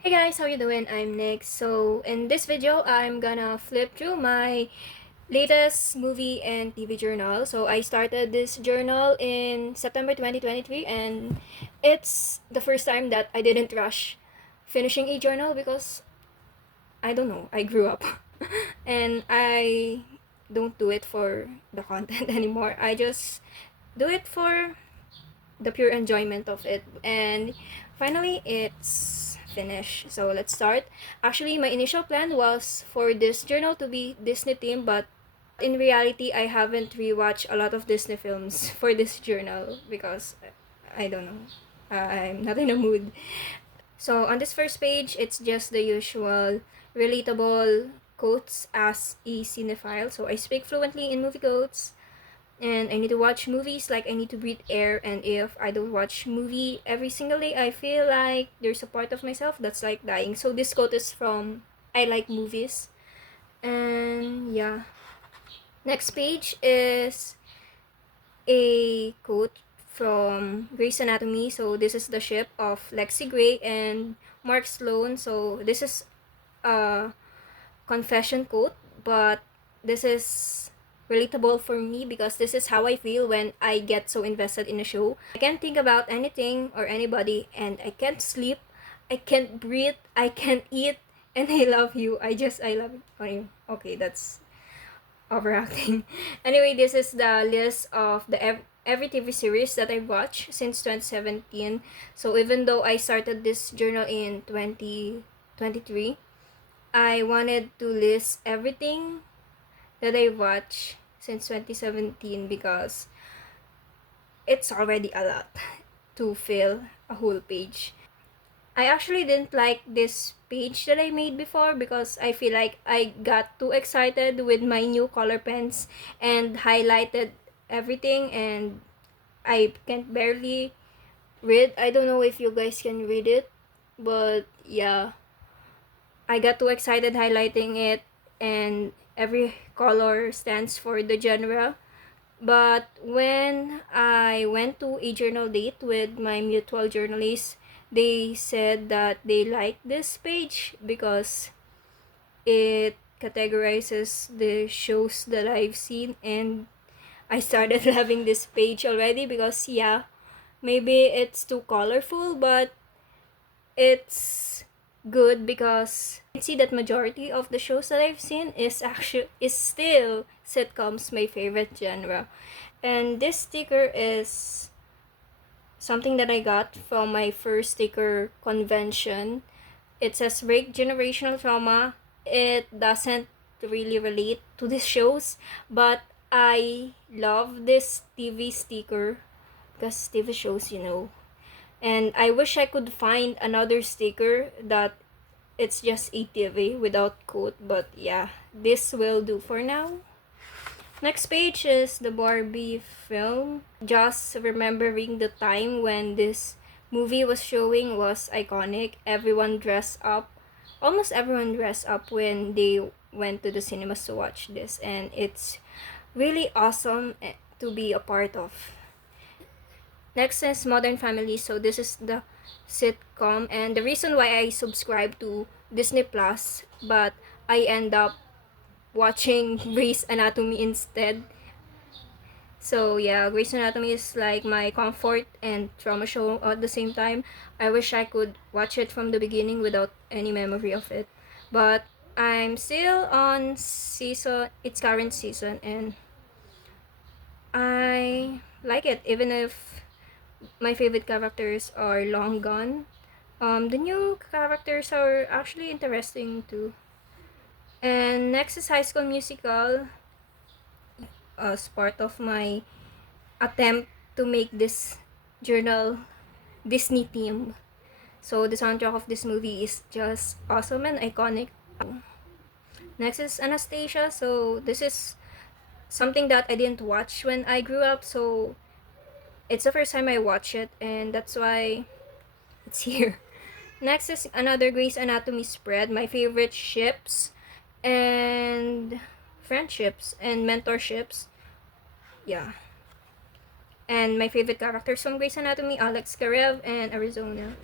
Hey guys, how you doing? I'm Nick. So in this video, I'm gonna flip through my latest movie and TV journal. So I started this journal in September 2023 and it's the first time that I didn't rush finishing a journal because I don't know, I grew up and I don't do it for the content anymore. I just do it for the pure enjoyment of it. And finally, it's finished. So let's start. Actually, my initial plan was for this journal to be Disney themed, but in reality, I haven't rewatched a lot of Disney films for this journal because I don't know. I'm not in a mood. So on this first page, it's just the usual relatable quotes as a cinephile. So I speak fluently in movie quotes and I need to watch movies like I need to breathe air, and if I don't watch movie every single day, I feel like there's a part of myself that's like dying. So this quote is from I Like Movies. And yeah. Next page is a quote from Grey's Anatomy. So this is the ship of Lexi Gray and Mark Sloan. So this is a confession quote, but this is relatable for me because this is how I feel when I get so invested in a show. I can't think about anything or anybody, and I can't sleep, I can't breathe, I can't eat, and I love you. I love you. Okay, that's overacting. Anyway, this is the list of the every TV series that I've watched since 2017. So even though I started this journal in 2023, I wanted to list everything that I watched since 2017 because it's already a lot to fill a whole page. I actually didn't like this page that I made before because I feel like I got too excited with my new color pens and highlighted everything, and I can barely read. I don't know if you guys can read it, but yeah, I got too excited highlighting it, and every color stands for the genre. But when I went to a journal date with my mutual journalist, they said that they like this page because it categorizes the shows that I've seen, and I started loving this page already because yeah, maybe it's too colorful, but it's good because I can see that majority of the shows that I've seen is still sitcoms, my favorite genre. And this sticker is something that I got from my first sticker convention. It says break generational trauma. It doesn't really relate to the shows, but I love this TV sticker because TV shows, And I wish I could find another sticker that it's just a TV without quote, but yeah, this will do for now. Next page is the Barbie film. Just remembering the time when this movie was showing was iconic. Everyone dressed up. Almost everyone dressed up when they went to the cinemas to watch this, and it's really awesome to be a part of. Next is Modern Family. So this is the sitcom, and the reason why I subscribe to Disney Plus, but I end up watching Grey's Anatomy instead. So yeah, Grey's Anatomy is like my comfort and trauma show at the same time. I wish I could watch it from the beginning without any memory of it. But I'm still on its current season, and I like it even if my favorite characters are long gone. The new characters are actually interesting too. And next is High School Musical as part of my attempt to make this journal Disney theme. So the soundtrack of this movie is just awesome and iconic. Next is Anastasia. So this is something that I didn't watch when I grew up. So it's the first time I watch it, and that's why it's here. Next is another Grey's Anatomy spread. My favorite ships and friendships and mentorships. Yeah. And my favorite characters from Grey's Anatomy, Alex Karev and Arizona.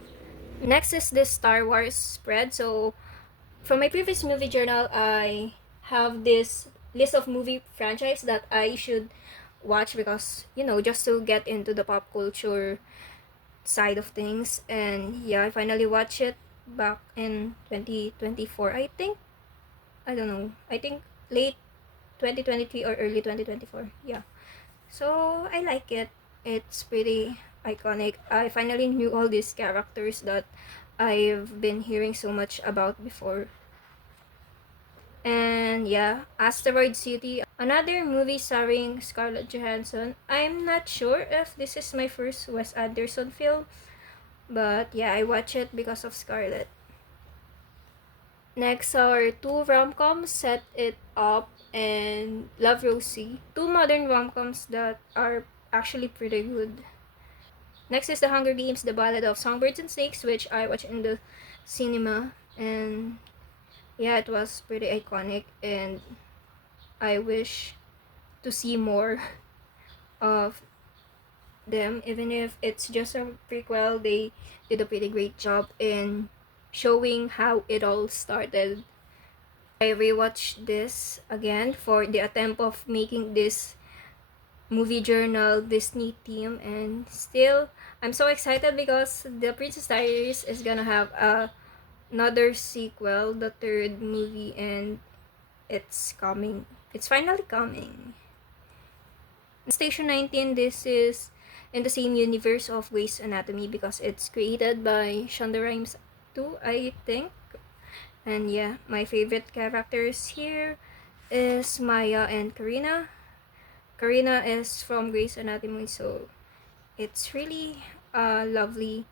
Next is this Star Wars spread. So from my previous movie journal, I have this list of movie franchise that I should watch because, just to get into the pop culture side of things. And yeah, I finally watched it back in 2024, I think. I don't know. I think late 2023 or early 2024. Yeah. So I like it. It's pretty iconic. I finally knew all these characters that I've been hearing so much about before. And yeah, Asteroid City, another movie starring Scarlett Johansson. I'm not sure if this is my first Wes Anderson film, but yeah, I watch it because of Scarlett. Next are two rom-coms, Set It Up and Love Rosie. Two modern rom-coms that are actually pretty good. Next is The Hunger Games, The Ballad of Songbirds and Snakes, which I watched in the cinema. And yeah, it was pretty iconic, and I wish to see more of them. Even if it's just a prequel, they did a pretty great job in showing how it all started. I rewatched this again for the attempt of making this movie journal Disney theme, and still I'm so excited because the Princess Diaries is gonna have another sequel, the third movie, and it's coming. It's finally coming. Station 19, this is in the same universe of Grey's Anatomy because it's created by Shonda Rhimes too, I think. And yeah, my favorite characters here is Maya and Karina. Karina is from Grey's Anatomy, so it's really a lovely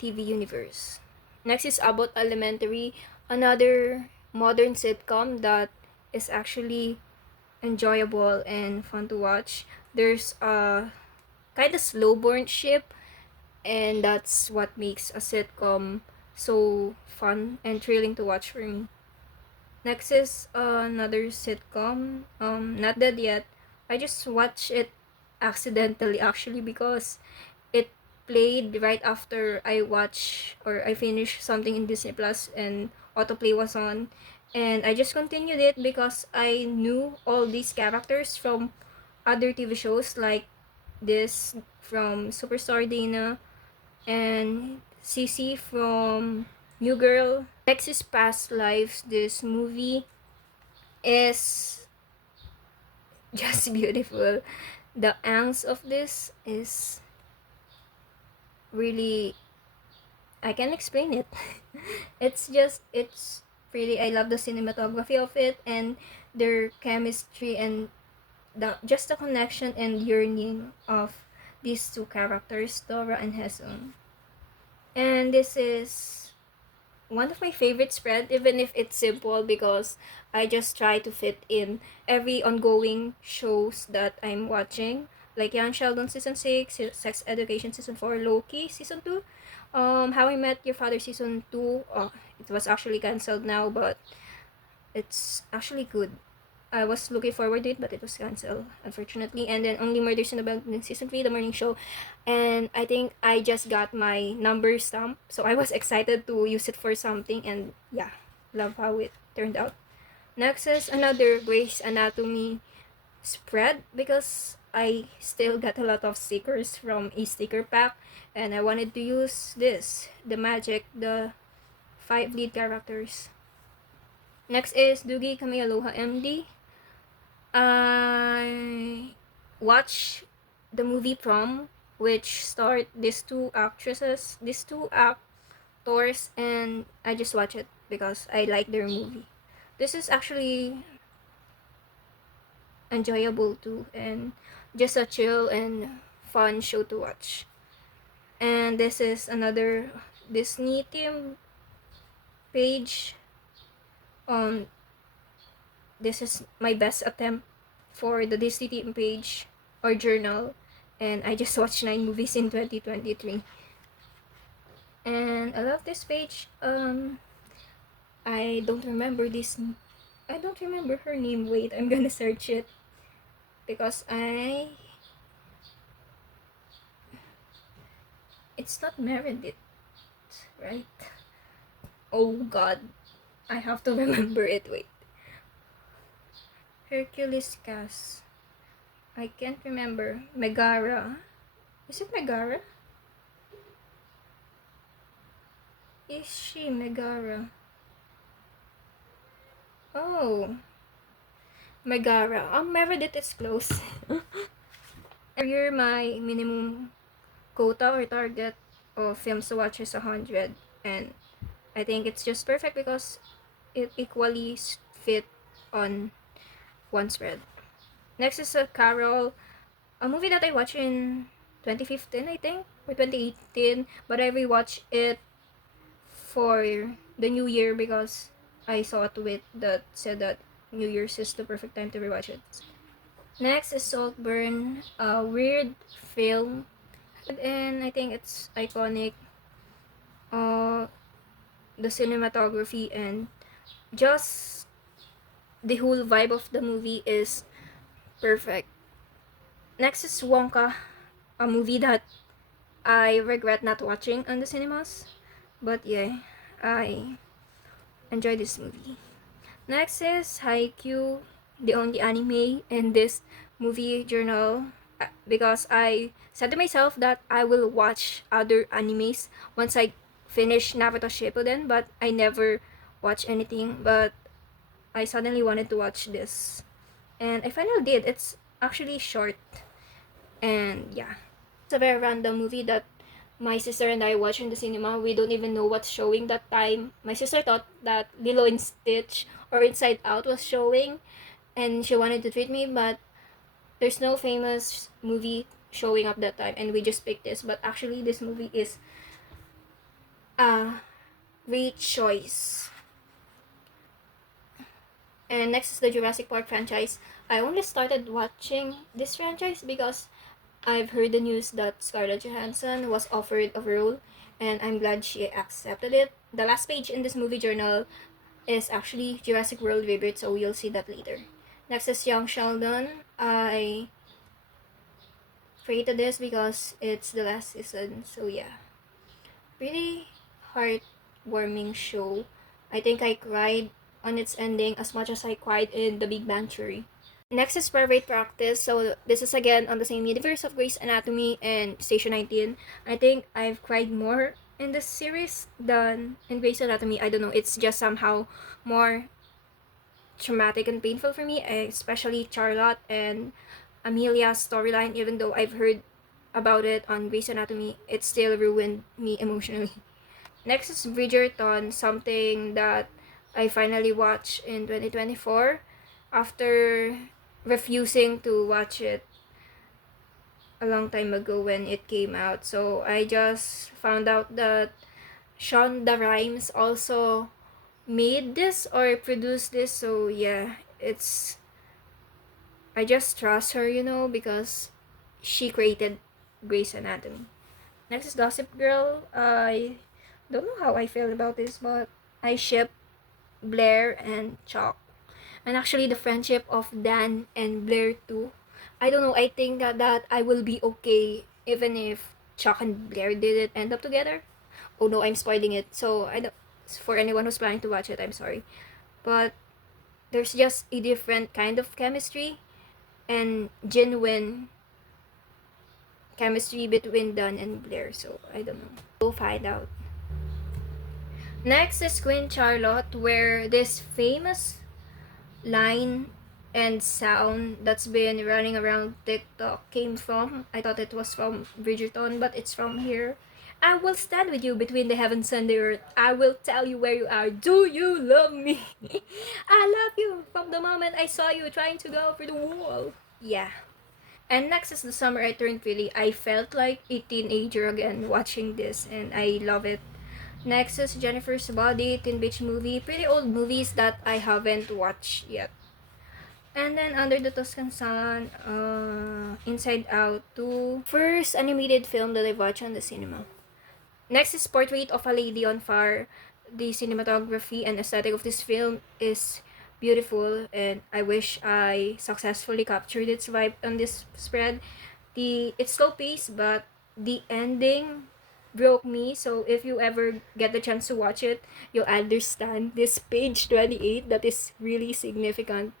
TV universe. Next is Abbott Elementary, another modern sitcom that is actually enjoyable and fun to watch. There's a kind of slow burn ship, and that's what makes a sitcom so fun and thrilling to watch for me. Next is another sitcom, Not Dead Yet. I just watched it accidentally actually because it played right after I watch or I finished something in Disney Plus and autoplay was on, and I just continued it because I knew all these characters from other TV shows like this from Superstar Dana and Cece from New Girl. Next is Past Lives. This movie is just beautiful. The angst of this is really, I can explain it. It's really, I love the cinematography of it and their chemistry and the connection and yearning of these two characters, Dora and Hesun. And this is one of my favorite spread, even if it's simple, because I just try to fit in every ongoing shows that I'm watching, like Young Sheldon season 6, Sex Education season 4, Loki season 2, How I Met Your Father season 2. It was actually cancelled now, but it's actually good. I was looking forward to it, but it was cancelled, unfortunately. And then Only Murders in the Building season 3, The Morning Show. And I think I just got my number stamp, so I was excited to use it for something. And yeah, love how it turned out. Next is another Grey's Anatomy spread because I still got a lot of stickers from a sticker pack, and I wanted to use this, the magic, the 5 lead characters. Next is Doogie Kamealoha MD. I watched the movie Prom, which starred these two actors, and I just watched it because I like their movie. This is actually enjoyable too, and just a chill and fun show to watch. And this is another Disney theme page. Um, this is my best attempt for the Disney theme page or journal, and I just watched 9 movies in 2023. And I love this page. I don't remember this. I don't remember her name. Wait, I'm gonna search it because it's not Meredith. right? Oh god, I have to remember it. Wait. Hercules cast. I can't remember. Megara. Is it Megara? Is she Megara? Oh, Megara. Meredith is close. Every year, my minimum quota or target of films to watch is 100. And I think it's just perfect because it equally fit on one spread. Next is Carol, a movie that I watched in 2015, I think, or 2018, but I rewatched it for the new year because I saw a tweet that said that New Year's is the perfect time to rewatch it. Next is Saltburn, a weird film, and I think it's iconic. Uh, the cinematography and just the whole vibe of the movie is perfect. Next is Wonka, a movie that I regret not watching on the cinemas, but yeah, I enjoy this movie. Next is Haikyuu, the only anime in this movie journal, because I said to myself that I will watch other animes once I finish Naruto Shippuden, but I never watch anything, but I suddenly wanted to watch this. And I finally did. It's actually short. And yeah. It's a very random movie that my sister and I watched in the cinema. We don't even know what's showing that time. My sister thought that Lilo and Stitch or Inside Out was showing, and she wanted to treat me, but there's no famous movie showing up that time, and we just picked this. But actually, this movie is a great choice. And next is the Jurassic Park franchise. I only started watching this franchise because I've heard the news that Scarlett Johansson was offered a role, and I'm glad she accepted it. The last page in this movie journal is actually Jurassic World Rebirth, so you'll see that later. Next is Young Sheldon. I created this because it's the last season, so yeah. Really heartwarming show. I think I cried on its ending as much as I cried in The Big Bang Theory. Next is Private Practice. So this is again on the same universe of Grey's Anatomy and Station 19. I think I've cried more in this series than in Grey's Anatomy. I don't know. It's just somehow more traumatic and painful for me, especially Charlotte and Amelia's storyline. Even though I've heard about it on Grey's Anatomy, it still ruined me emotionally. Next is Bridgerton, something that I finally watched in 2024 after refusing to watch it a long time ago when it came out. So I just found out that Shonda Rhimes also made this or produced this. So yeah, it's I just trust her, because she created Grey's Anatomy. Next is Gossip Girl. I don't know how I feel about this, but I ship Blair and Chalk. And actually, the friendship of Dan and Blair too. I don't know. I think that I will be okay even if Chuck and Blair didn't end up together. Oh no, I'm spoiling it. So I don't. For anyone who's planning to watch it, I'm sorry, but there's just a different kind of chemistry and genuine chemistry between Dan and Blair. So I don't know. We'll find out. Next is Queen Charlotte, where this famous line and sound that's been running around TikTok came from. I thought it was from Bridgerton, but it's from here. I will stand with you between the heavens and the earth. I will tell you where you are. Do you love me? I love you from the moment I saw you trying to go over the wall. Yeah. And next is The Summer I Turned Pretty. I felt like a teenager again watching this, and I love it. Next is Jennifer's Body, Teen Beach Movie. Pretty old movies that I haven't watched yet. And then Under the Tuscan Sun, Inside Out 2. First animated film that I watched on the cinema. Next is Portrait of a Lady on Fire. The cinematography and aesthetic of this film is beautiful, and I wish I successfully captured its vibe on this spread. It's slow paced, but the ending broke me. So if you ever get the chance to watch it, you'll understand this page 28 that is really significant.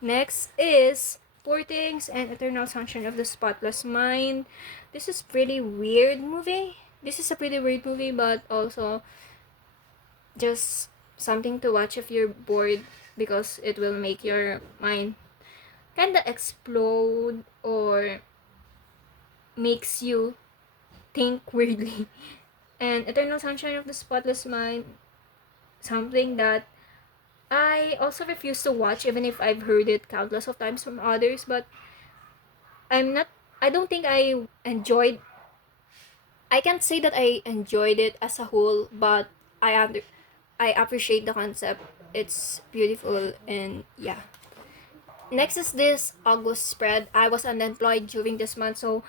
Next is Poor Things and Eternal Sunshine of the Spotless Mind. This is pretty weird movie. This is a pretty weird movie, but also just something to watch if you're bored, because it will make your mind kinda explode or makes you think weirdly. And Eternal Sunshine of the Spotless Mind, something that I also refuse to watch even if I've heard it countless of times from others, but I'm not I don't think I can't say that I enjoyed it as a whole, but I appreciate the concept. It's beautiful, and yeah. Next is this August spread. I was unemployed during this month, so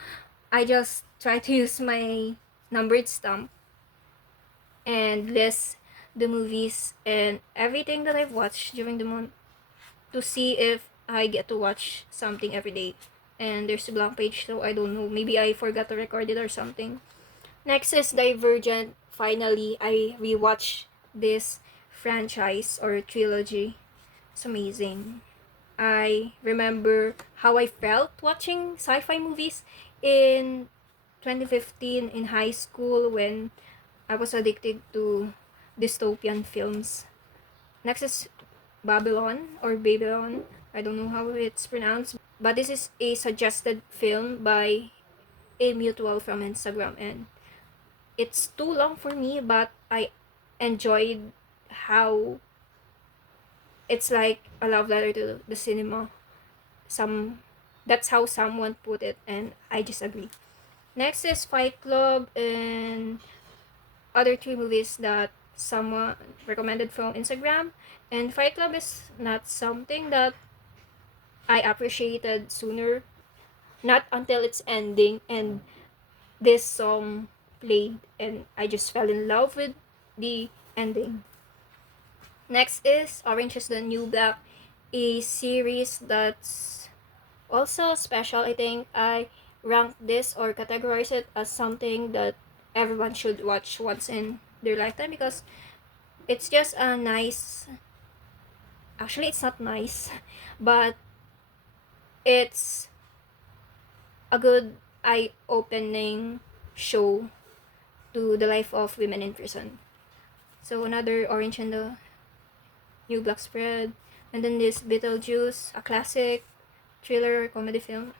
I just try to use my numbered stamp and list the movies and everything that I've watched during the month to see if I get to watch something every day. And there's a blank page, so I don't know. Maybe I forgot to record it or something. Next is Divergent. Finally, I rewatched this franchise or trilogy. It's amazing. I remember how I felt watching sci-fi movies in 2015 in high school when I was addicted to dystopian films. Next is Babylon or Babylon. I don't know how it's pronounced, but this is a suggested film by a mutual from Instagram, and it's too long for me, but I enjoyed how it's like a love letter to the cinema. Some That's how someone put it, and I just agree. Next is Fight Club and other three movies that someone recommended from Instagram. And Fight Club is not something that I appreciated sooner, not until its ending and this song played, and I just fell in love with the ending. Next is Orange is the New Black, a series that's also special. I think I rank this or categorize it as something that everyone should watch once in their lifetime, because it's just a nice, actually it's not nice, but it's a good eye-opening show to the life of women in prison. So another Orange and the New Black spread, and then this Beetlejuice, a classic thriller comedy film,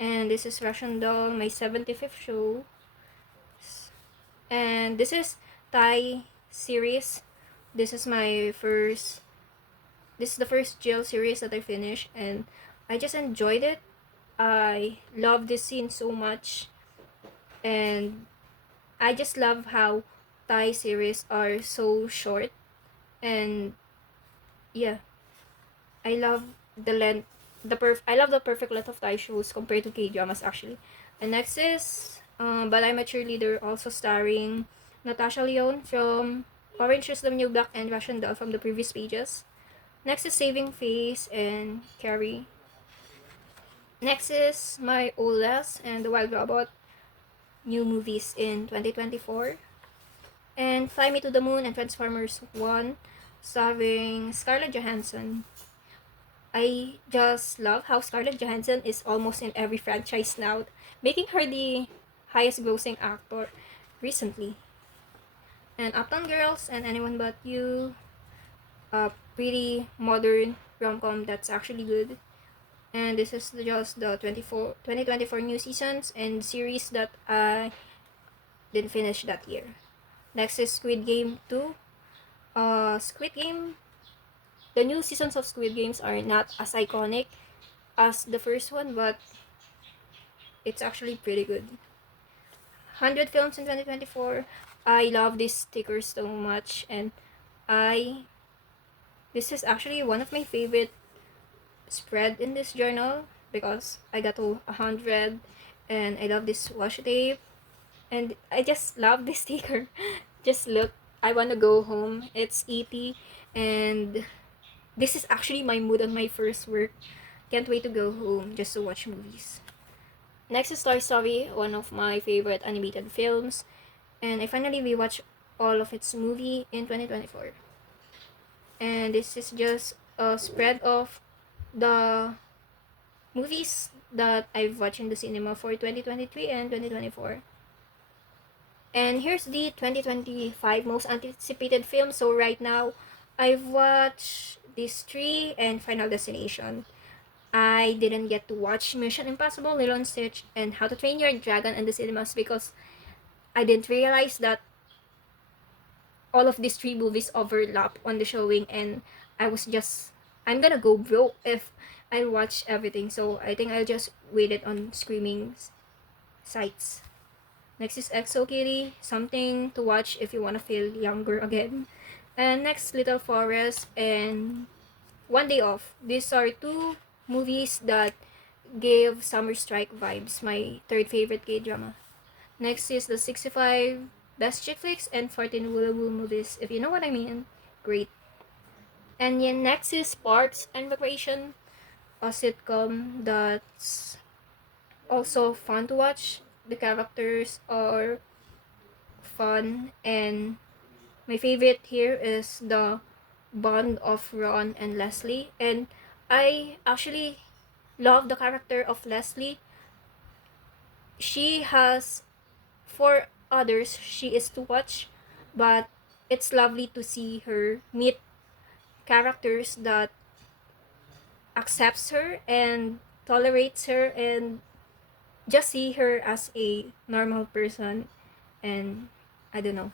and this is Russian Doll, my 75th show, and this is Thai series. This is my first. This is the first jail series that I finished, and I just enjoyed it. I love this scene so much, and I just love how Thai series are so short, and yeah, I love the length, I love the perfect length of Thai shows compared to K dramas actually. And next is But I'm a Cheerleader, also starring Natasha Lyonne from Orange is the New Black and Russian Doll from the previous pages. Next is Saving Face and Carrie. Next is My Oldest and The Wild Robot, new movies in 2024. And Fly Me to the Moon and Transformers 1, starring Scarlett Johansson. I just love how Scarlett Johansson is almost in every franchise now, making her the highest grossing actor recently. And Uptown Girls and Anyone But You, a pretty modern rom-com that's actually good. And this is just the 2024 new seasons and series that I didn't finish that year. Next is Squid Game 2. Squid Game, the new seasons of Squid Games are not as iconic as the first one, but it's actually pretty good. 100 films in 2024. I love these stickers so much, and I this is actually one of my favorite spread in this journal because I got to 100, and I love this washi tape, and I just love this sticker. Just look, I want to go home. It's ET, and this is actually my mood on my first work. Can't wait to go home just to watch movies. Next is Toy Story, one of my favorite animated films. and I finally rewatched all of its movie in 2024. And this is just a spread of the movies that I've watched in the cinema for 2023 and 2024. And here's the 2025 most anticipated films. So right now, I've watched these three and Final Destination. I didn't get to watch Mission Impossible, Lilo and Stitch, and How to Train Your Dragon in the cinemas because I didn't realize that all of these three movies overlap on the showing, and I was just, I'm gonna go broke if I watch everything. So I think I'll just wait it on streaming sites. Next is Exo Kitty, something to watch if you want to feel younger again. And next, Little Forest and One Day Off. These are two movies that gave Summer Strike vibes, my third favorite K-drama. Next is the 65 Best Chick Flicks and 14 Woo movies, if you know what I mean. Great. And then next is Parks and Recreation, a sitcom that's also fun to watch. The characters are fun, and my favorite here is the bond of Ron and Leslie. And I actually love the character of Leslie. She has, for others, she is to watch, but it's lovely to see her meet characters that accepts her and tolerates her and just see her as a normal person. And I don't know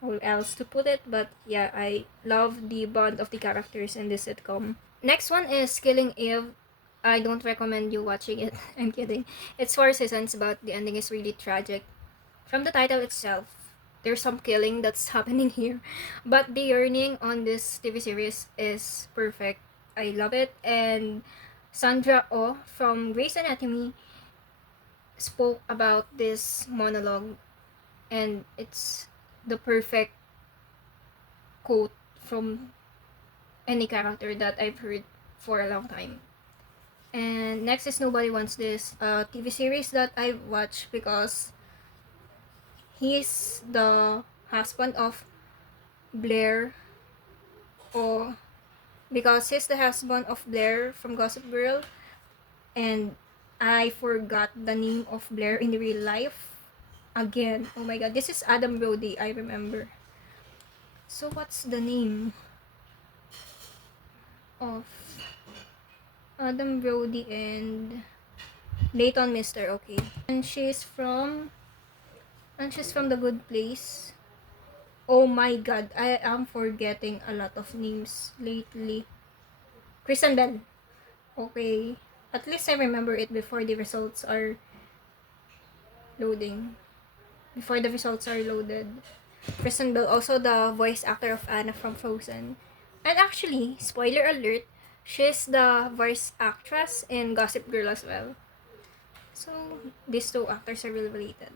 how else to put it, but yeah, I love the bond of the characters in this sitcom. Next one is Killing Eve. I don't recommend you watching it. I'm kidding. It's 4 seasons, but the ending is really tragic. From the title itself, there's some killing that's happening here, but the yearning on this TV series is perfect. I love it. And Sandra Oh from Grey's Anatomy spoke about this monologue, and it's the perfect quote from any character that I've heard for a long time. And next is Nobody Wants This, a TV series that I watched because he's the husband of Blair, or because he's the husband of Blair from Gossip Girl, and I forgot the name of Blair in real life again. Oh my god, this is Adam Brody, I remember. So what's the name of Adam Brody and Leighton Mister? Okay. And she's from The Good Place. Oh my god, I am forgetting a lot of names lately. Kristen Bell. Okay. At least I remember it before the results are loading. Before the results are loaded. Kristen Bell, also the voice actor of Anna from Frozen. And actually, spoiler alert, she's the voice actress in Gossip Girl as well. So, these two actors are really related.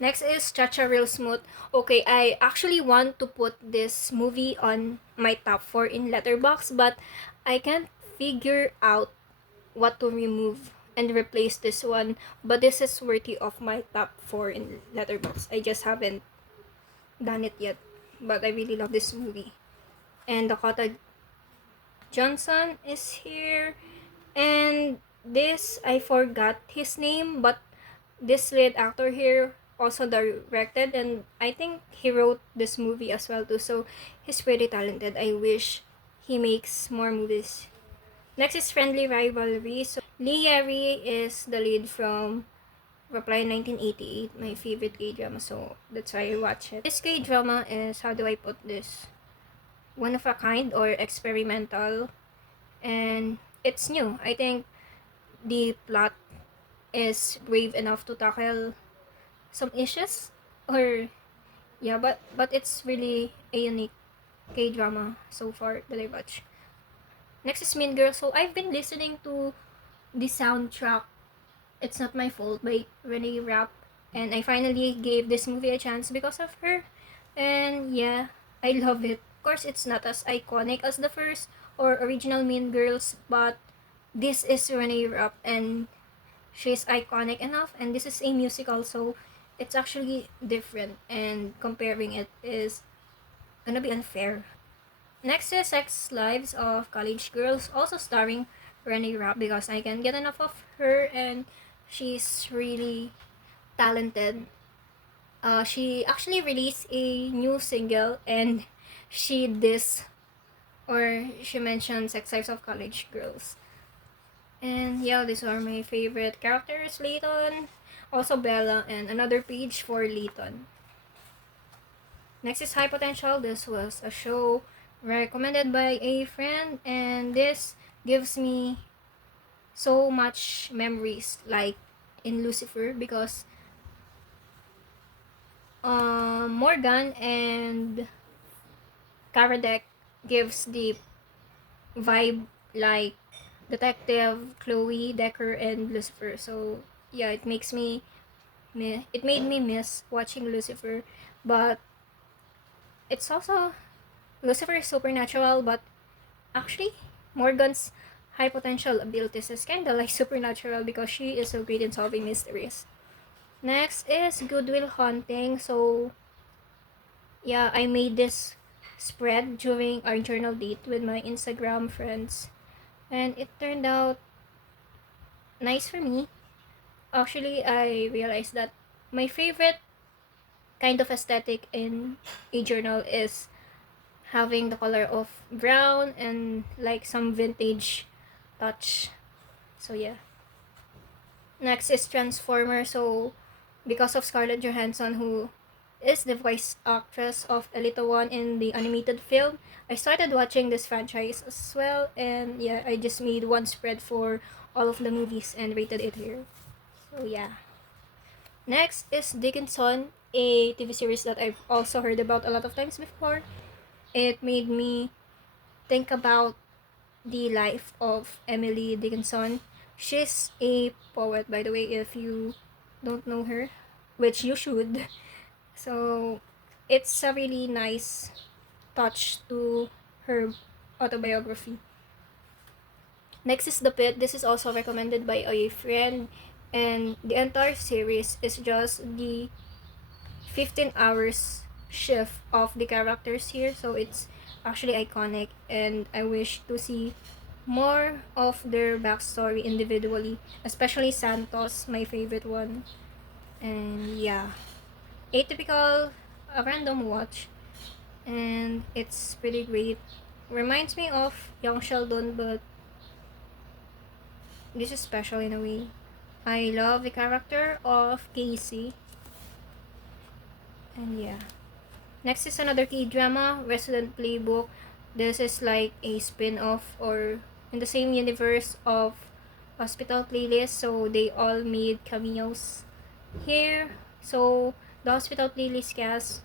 Next is Cha-Cha Real Smooth. Okay, I actually want to put this movie on my top 4 in Letterboxd, but I can't figure out what to remove and replace this one. But this is worthy of my top 4 in Letterboxd. I just haven't done it yet, but I really love this movie. And Dakota Johnson is here, and this, I forgot his name, but this lead actor here also directed, and I think he wrote this movie as well too, so he's pretty talented. I wish he makes more movies. Next is Friendly Rivalry. So Lee Yeri is the lead from Reply 1988, my favorite K-drama, so that's why I watch it. This K-drama is, how do I put this, one of a kind or experimental, and it's new. I think the plot is brave enough to tackle some issues, or yeah, but it's really a unique K-drama so far that I watch. Next is Mean Girl. So I've been listening to the soundtrack It's Not My Fault by Renee Rapp, and I finally gave this movie a chance because of her. And yeah, I love it. Of course, it's not as iconic as the first or original Mean Girls, but this is Renee Rapp, and she's iconic enough, and this is a musical, so it's actually different, and comparing it is gonna be unfair. Next is Sex Lives of College Girls, also starring Renee Rapp, because I can get enough of her and she's really talented. She actually released a new single and she mentioned Sex Lives of College Girls. And yeah, these are my favorite characters, Layton, also Bella, and another page for Layton. Next is High Potential. This was a show recommended by a friend, and this gives me so much memories, like in Lucifer, because Morgan and Karadec gives the vibe like Detective Chloe, Decker, and Lucifer. So yeah, it made me miss watching Lucifer, but it's also Lucifer is supernatural, but actually Morgan's high potential abilities is kinda like supernatural because she is so great in solving mysteries. Next is Goodwill Hunting. So yeah, I made this spread during our journal date with my Instagram friends, and it turned out nice for me. Actually, I realized that my favorite kind of aesthetic in a journal is having the color of brown and like some vintage touch. So yeah. Next is Transformer. So because of Scarlett Johansson, who is the voice actress of Elita 1 in the animated film, I started watching this franchise as well, and yeah, I just made one spread for all of the movies and rated it here. So yeah. Next is Dickinson, a TV series that I've also heard about a lot of times before. It made me think about the life of Emily Dickinson. She's a poet, by the way, if you don't know her, which you should. So, it's a really nice touch to her autobiography. Next is The Pit. This is also recommended by a friend, and the entire series is just the 15 hours shift of the characters here, so it's actually iconic, and I wish to see more of their backstory individually, especially Santos, my favorite one. And yeah, atypical, a random watch, and it's pretty great. Reminds me of Young Sheldon, but this is special in a way. I love the character of Casey, and yeah. Next is another K-drama, Resident Playbook. This is like a spin-off or in the same universe of Hospital Playlist, so they all made cameos here. So the Hospital Playlist cast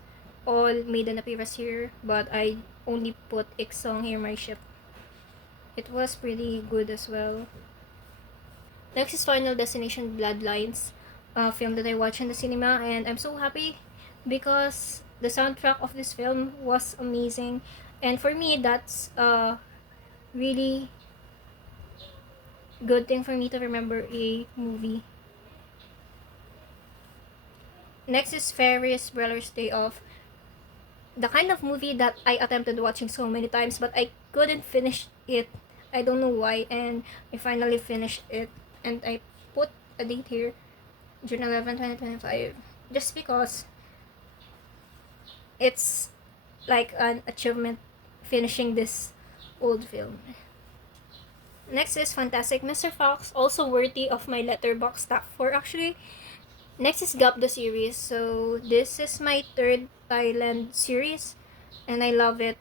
all made an appearance here, but I only put Iksong here my ship. It was pretty good as well. Next is Final Destination Bloodlines, a film that I watched in the cinema, and I'm so happy because the soundtrack of this film was amazing. And for me, that's a really good thing for me to remember a movie. Next is Ferris Bueller's Day Off, the kind of movie that I attempted watching so many times, but I couldn't finish it. I don't know why, and I finally finished it, and I put a date here, June 11, 2025, just because it's like an achievement finishing this old film. Next is Fantastic Mr. Fox, also worthy of my letterbox top 4 actually. Next is Gap the series. So this is my third Thailand series and I love it.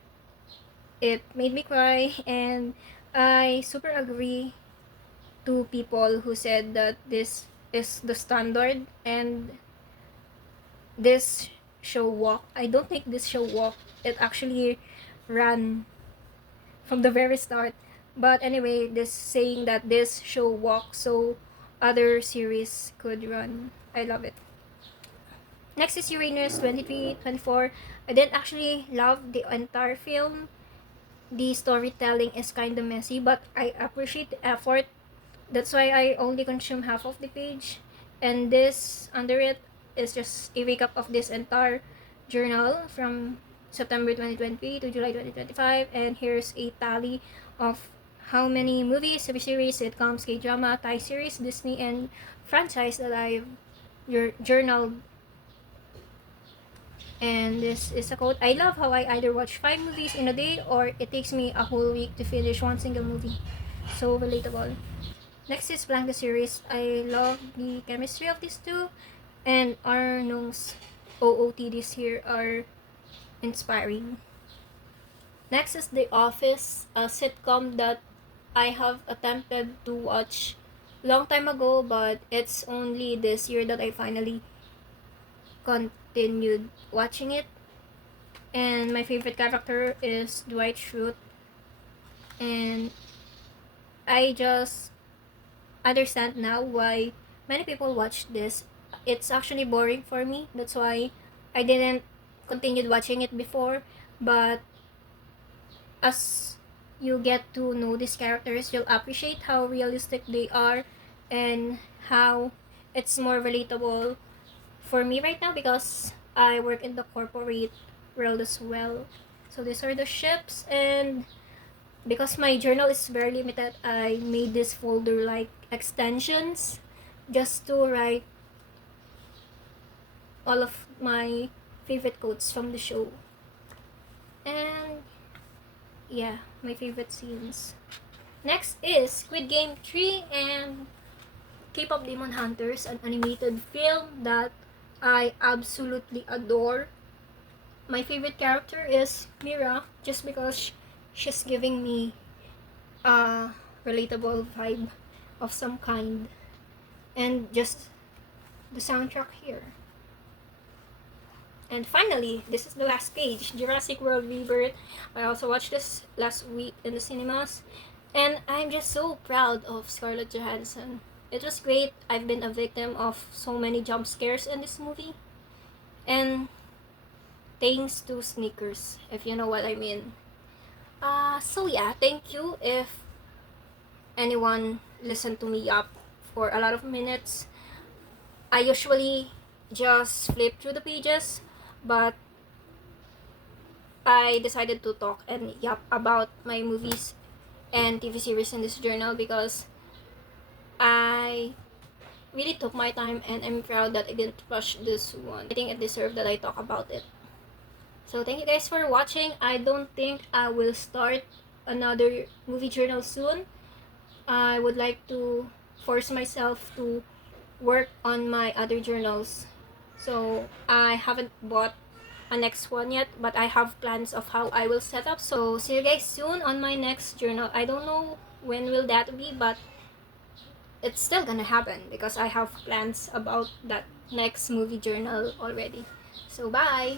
It made me cry, and I super agree to people who said that this is the standard and this show walk. I don't think this show walk. It actually ran from the very start. But anyway, this saying that this show walk so other series could run. I love it. Next is Uranus 23-24. I didn't actually love the entire film. The storytelling is kind of messy, but I appreciate the effort. That's why I only consume half of the page. And this under it, is just a recap of this entire journal from September 2023 to July 2025, and here's a tally of how many movies, TV series, sitcoms, K-drama, Thai series, Disney, and franchise that I've journaled. And this is a quote: I love how I either watch 5 movies in a day or it takes me a whole week to finish one single movie. So relatable. Next is Blanca series. I love the chemistry of these two, and Arnong's OOTDs here are inspiring. Next is The Office, a sitcom that I have attempted to watch long time ago, but it's only this year that I finally continued watching it. And my favorite character is Dwight Schrute, and I just understand now why many people watch this. It's actually boring for me. That's why I didn't continue watching it before. But as you get to know these characters, you'll appreciate how realistic they are and how it's more relatable for me right now because I work in the corporate world as well. So these are the ships, and because my journal is very limited, I made this folder like extensions just to write all of my favorite quotes from the show. And yeah, my favorite scenes. Next is Squid Game 3 and K-pop Demon Hunters, an animated film that I absolutely adore. My favorite character is Mira, just because she's giving me a relatable vibe of some kind. And just the soundtrack here. And finally, this is the last page, Jurassic World Rebirth. I also watched this last week in the cinemas, and I'm just so proud of Scarlett Johansson. It was great. I've been a victim of so many jump scares in this movie. And thanks to sneakers, if you know what I mean. So yeah, thank you if anyone listened to me up for a lot of minutes. I usually just flip through the pages, but I decided to talk and yap about my movies and TV series in this journal because I really took my time and I'm proud that I didn't rush this one. I think it deserved that I talk about it. So thank you guys for watching. I don't think I will start another movie journal soon. I would like to force myself to work on my other journals. So I haven't bought a next one yet, but I have plans of how I will set up. So see you guys soon on my next journal. I don't know when will that be, but it's still gonna happen because I have plans about that next movie journal already. So bye!